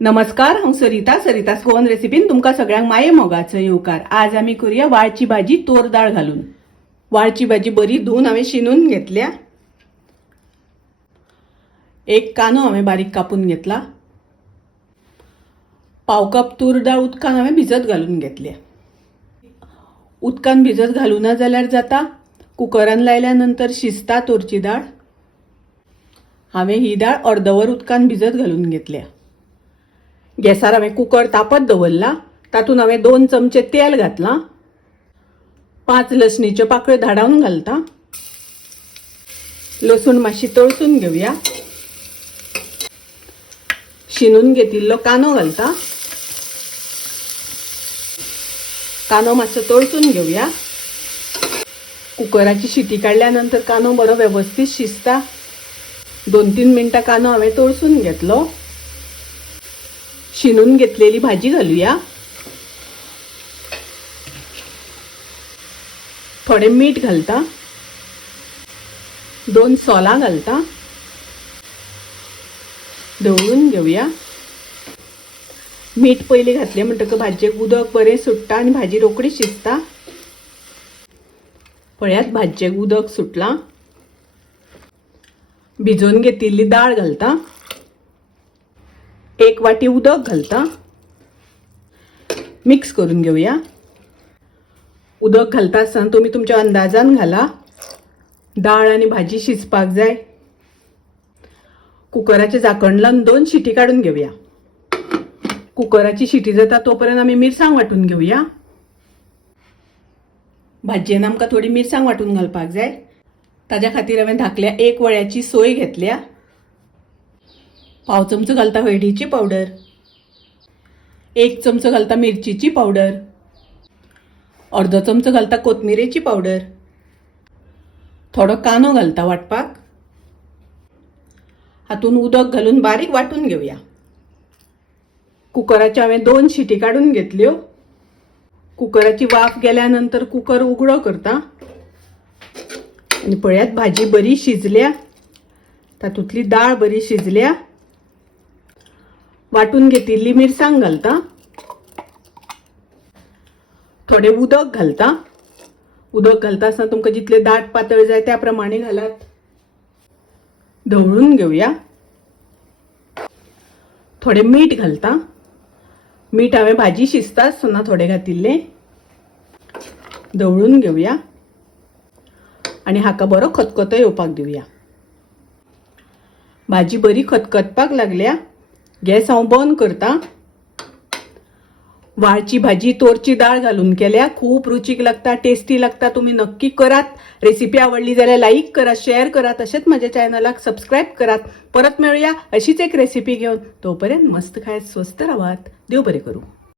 नमस्कार, हांव सरितास गोवन रेसिपीन तुमकां सगळ्यांक माये मोगाचो येवकार। आज आमी करूया वाळची भाजी तोर दाळ घालून। वाळची भाजी बरी धुवन हांवें शिनून घेतल्या। एक कानो हांवें बारीक कापून घेतला। पाव कप तूर दाळ उदकान हांवें भिजत घालून घेतल्या। उदकान भिजत घालूना जाल्यार जाता, कुकरान लायल्या नंतर शिजता तोरची दाळ। हांवें ही दाळ अर्दवर उदकान भिजत घालून घेतल्या। गॅसार हांवें कुकर तापत दवरला। तातूंत हांवें 2 चमचे तेल घातलां। 5 लसणीच्यो पाकळ्यो धाडावन घालता। लसूण मातशी तळसून घेवया। शिनून घेतिल्लो कानो घालता। कानो मातसो तळसून घेवया। कुकराची शिटी काडल्यानंतर कानो बरो व्यवस्थित शिजता। 2-3 मिनटां कानो हांवें तळसून घेतलो। शिनून घेतलेली भाजी घालूया। थोडे मीठ घालता। 2 सोलां घालता। ढवळून घेवया। मीठ पयलीं घातलें म्हणटकच भाजयेक उदक बरें सुट्टा आनी भाजी रोखडी शिजता। पळयात भाजयेक उदक सुटलां। भिजोवन घेतिल्ली दाळ घालता। 1 वाटी उदक घालता। मिक्स करून घेवया। उदक घालता आसतना तुमी तुमच्या अंदाजान घाला। दाळ आनी भाजी शिजपाक जाय। कुकराचें झाकण लावन 2 शिटी काडून घेवया। कुकराची शिटी जाता तोपर्यंत आमी मिरसांग वांटून घेवया। भाजयेन आमकां थोडी मिरसांग वांटून घालपाक जाय। ताज्या खातीर हांवें धाकल्या 1 वळ्याची सोय घेतल्या। पाव चमचो घालता हळदीची पावडर। 1 चमचो घालता मिरचीची पावडर। अर्दो चमचो घालता कोथमिरेची पावडर। थोडो कानो घालता वाटपाक। हातून उदक घालून बारीक वाटून घेवया। कुकराचे हांवें 2 शिटी काडून घेतल्यो। कुकराची वाफ गेल्यानंतर कुकर उगडो करता। आनी पळयात भाजी बरी शिजल्या। तातूंतली दाळ बरी शिजल्या। वाटून घेतिल्ली मिरसांग घालता। थोडे उदक घालता। उदक घालता आसतना तुमकां जितले दाट पातळ जाय त्या प्रमाणे घालात। ढवळून घेवया। थोडे मीठ घालता। मीठ हांवें भाजी शिजता आसतना थोडे घातिल्लें। ढवळून घेवया आनी हाका बरो खतखतो येवपाक दिवया। भाजी बरी खतखतपाक लागल्या। गॅस हांव बंद करता। वाळची भाजी तोरची दाळ घालून केल्या। खूप रुचीक लागता, टेस्टी लागता। तुम्ही नक्की करात। रेसिपी आवडली जाल्यार लाईक करा, शेअर करा। तसेच माझ्या चॅनलाक सबस्क्राईब करात। परत मिळूया अशीच एक रेसिपी घेऊन। तोपर्यंत मस्त खायत स्वस्त राहात। देव बरे करू।